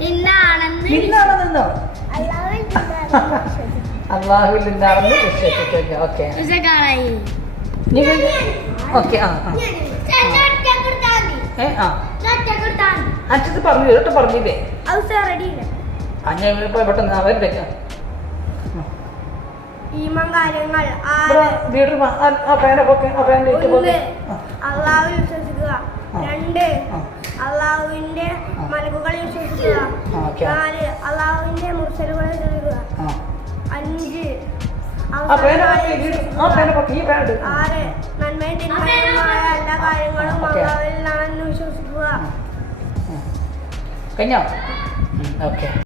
നിന്നാണെന്നോ അള്ളാഹുവിൽ നിന്നാണെന്ന് വിശ്വസിക്കുക. Okay okay. അച്ഛത് പറഞ്ഞു കേട്ടോ, പറഞ്ഞില്ലേ? ഞങ്ങളിപ്പോ പെട്ടെന്ന് അവരുടെ അള്ളാഹുവിൽ വിശ്വസിക്കുക. 2 അള്ളാഹുവിന്റെ മലക്കുകളിൽ വിശ്വസിക്കുക. 4 അള്ളാഹുവിന്റെ മുർസലുകളെ വിശ്വസിക്കുക. 5 6 നന്മയും തിന്മയുമായ എല്ലാ കാര്യങ്ങളും അള്ളാഹുവിൽ വിശ്വസിക്കുക. കഴിഞ്ഞോ? ഓക്കെ.